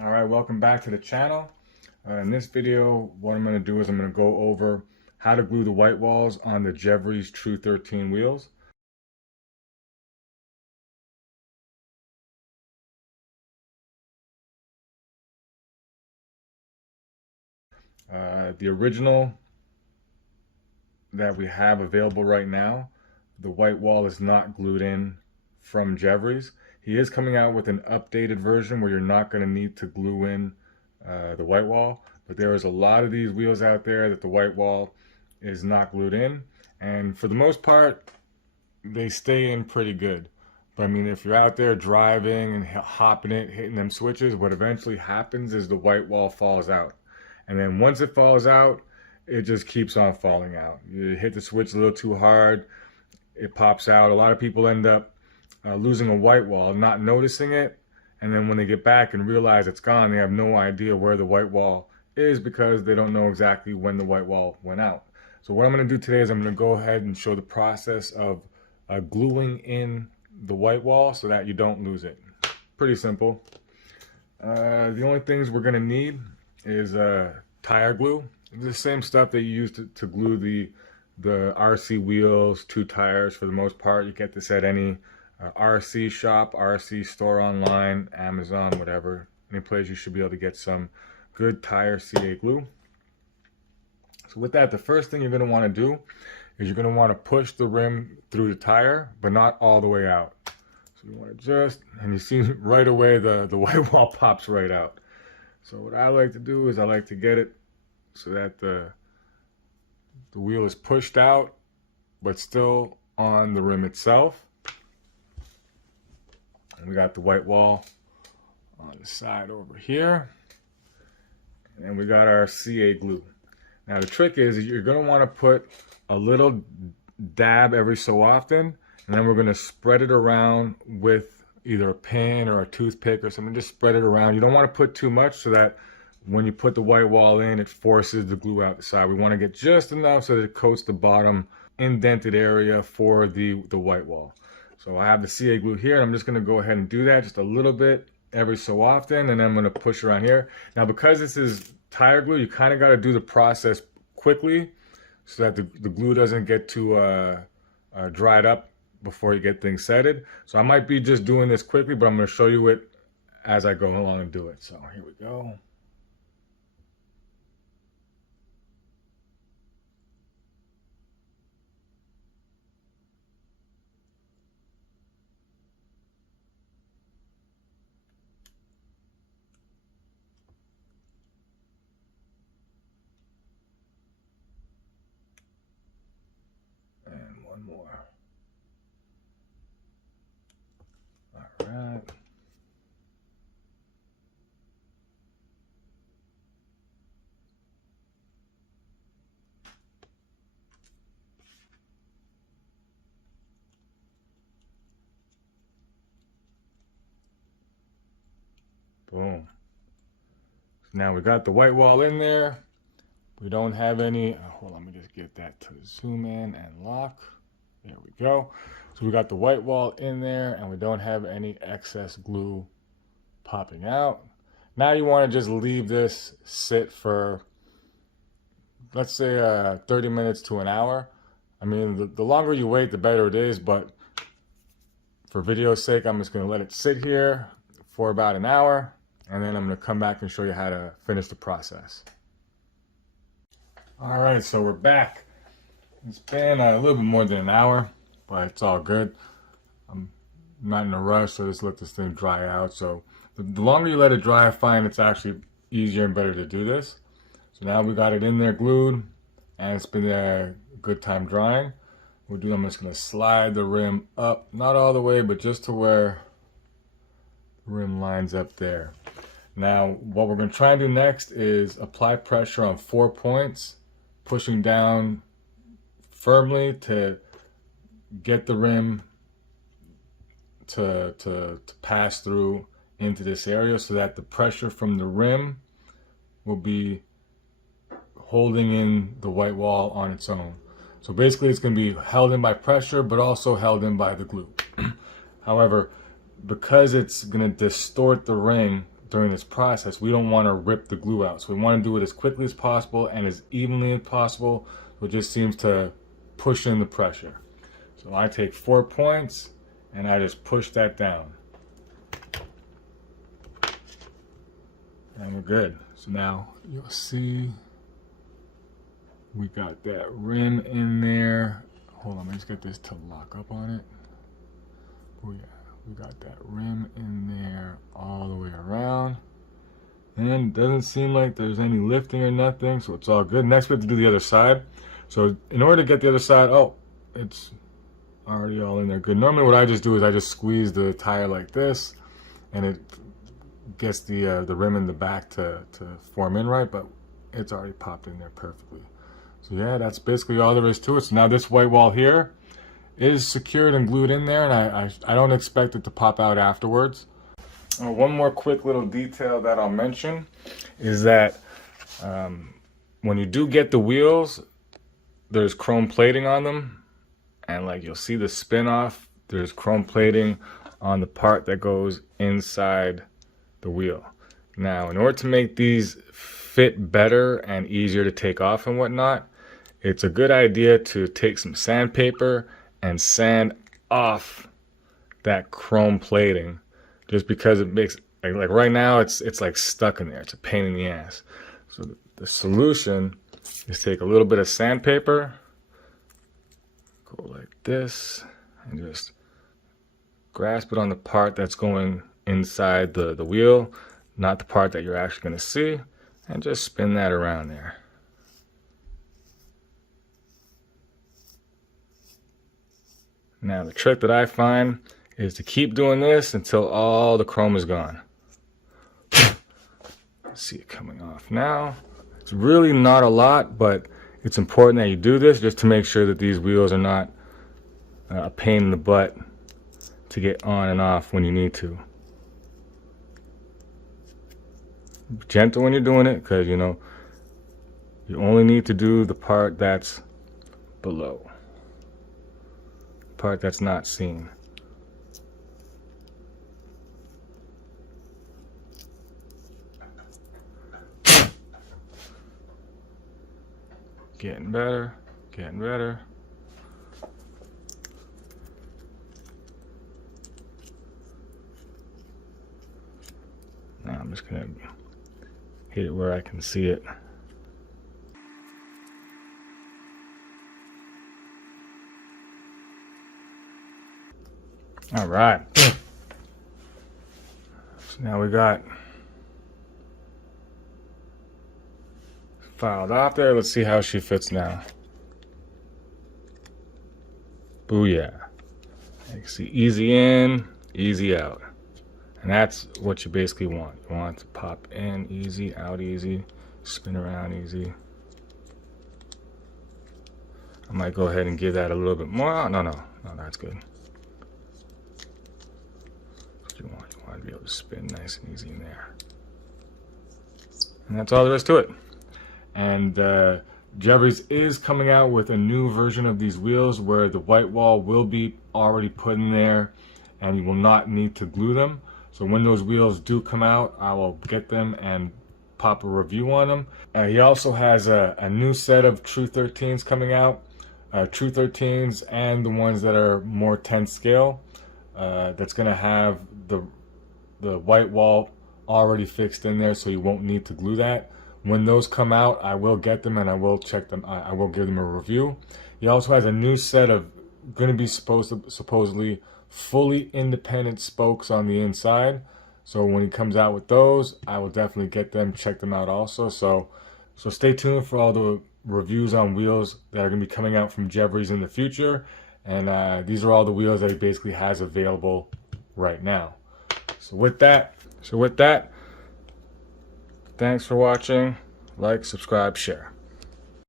Alright, welcome back to the channel. In this video, what I'm going to do is I'm going to go over how to glue the white walls on the Jevries True 13 wheels. The original that we have available right now, the white wall is not glued in from Jevries. He is coming out with an updated version where you're not going to need to glue in the white wall, but there is a lot of these wheels out there that the white wall is not glued in, and for the most part they stay in pretty good. But I mean, if you're out there driving and hopping it, hitting them switches, what eventually happens is the white wall falls out, and then once it falls out, it just keeps on falling out. You hit the switch a little too hard, it pops out. A lot of people end up losing a white wall, not noticing it, and then when they get back and realize it's gone, they have no idea where the white wall is because they don't know exactly when the white wall went out. So what I'm going to do today is I'm going to go ahead and show the process of gluing in the white wall so that you don't lose it. Pretty simple. The only things we're going to need is tire glue. It's the same stuff that you use to glue the RC wheels to tires for the most part. You get this at any RC shop, RC store online, Amazon, whatever. Any place you should be able to get some good tire CA glue. So with that, the first thing you're going to want to do is you're going to want to push the rim through the tire, but not all the way out. So you want to just, and you see right away the white wall pops right out. So what I like to do is I like to get it so that the wheel is pushed out, but still on the rim itself. And we got the white wall on the side over here. And we got our CA glue. Now the trick is you're going to want to put a little dab every so often, and then we're going to spread it around with either a pin or a toothpick or something. Just spread it around. You don't want to put too much so that when you put the white wall in, it forces the glue out the side. We want to get just enough so that it coats the bottom indented area for the white wall. So I have the CA glue here, and I'm just going to go ahead and do that just a little bit every so often, and then I'm going to push around here. Now because this is tire glue, you kind of got to do the process quickly so that the glue doesn't get too dried up before you get things setted. So I might be just doing this quickly, but I'm going to show you it as I go along and do it. So here we go. And one more. All right. Boom. So now we got the white wall in there. We don't have any, hold on, let me just get that to zoom in and lock. There we go. So we got the white wall in there and we don't have any excess glue popping out. Now you want to just leave this sit for, let's say 30 minutes to an hour. I mean, the longer you wait, the better it is, but for video's sake, I'm just going to let it sit here for about an hour, and then I'm going to come back and show you how to finish the process. All right, so we're back. It's been a little bit more than an hour, but it's all good. I'm not in a rush, so just let this thing dry out. So the longer you let it dry, I find it's actually easier and better to do this. So now we got it in there glued, and it's been a good time drying. I'm just going to slide the rim up, not all the way, but just to where the rim lines up there. Now, what we're going to try and do next is apply pressure on 4 points, pushing down firmly to get the rim to pass through into this area so that the pressure from the rim will be holding in the white wall on its own. So basically it's going to be held in by pressure, but also held in by the glue. However, because it's going to distort the ring during this process, we don't want to rip the glue out. So we want to do it as quickly as possible and as evenly as possible. So it just seems to push in the pressure. So I take 4 points and I just push that down. And we're good. So now you'll see we got that rim in there. Hold on, let me just get this to lock up on it. Oh yeah, we got that rim in there all the way around. And it doesn't seem like there's any lifting or nothing, so it's all good. Next we have to do the other side. So in order to get the other side, oh, it's already all in there good. Normally what I just do is I just squeeze the tire like this, and it gets the rim in the back to form in right, but it's already popped in there perfectly. So yeah, that's basically all there is to it. So now this white wall here is secured and glued in there, and I don't expect it to pop out afterwards. One more quick little detail that I'll mention is that when you do get the wheels, there's chrome plating on them, and like you'll see the spin off, there's chrome plating on the part that goes inside the wheel. Now, in order to make these fit better and easier to take off and whatnot, it's a good idea to take some sandpaper and sand off that chrome plating, just because it makes, like right now it's like stuck in there. It's a pain in the ass. So the solution is take a little bit of sandpaper, go like this, and just grasp it on the part that's going inside the wheel, not the part that you're actually going to see, and just spin that around there. Now the trick that I find is to keep doing this until all the chrome is gone. See it coming off now. It's really not a lot, but it's important that you do this just to make sure that these wheels are not a pain in the butt to get on and off when you need to. Be gentle when you're doing it, because you know you only need to do the part that's below, the part that's not seen. Getting better, getting better. Now I'm just gonna hit it where I can see it. All right. So now we got filed off there. Let's see how she fits now. Booyah. You can see easy in, easy out. And that's what you basically want. You want it to pop in easy, out easy, spin around easy. I might go ahead and give that a little bit more. Oh, no, that's good. That's what you want. You want to be able to spin nice and easy in there. And that's all there is to it. And Jevries is coming out with a new version of these wheels where the white wall will be already put in there and you will not need to glue them. So when those wheels do come out, I will get them and pop a review on them. He also has a new set of True 13's coming out. True 13's and the ones that are more 10 scale. That's going to have the white wall already fixed in there, so you won't need to glue that. When those come out, I will get them and I will check them. I will give them a review. He also has a new set of going to be supposedly fully independent spokes on the inside. So when he comes out with those, I will definitely get them, check them out also. So stay tuned for all the reviews on wheels that are going to be coming out from Jevries in the future. And these are all the wheels that he basically has available right now. So with that, thanks for watching. Like, subscribe, share.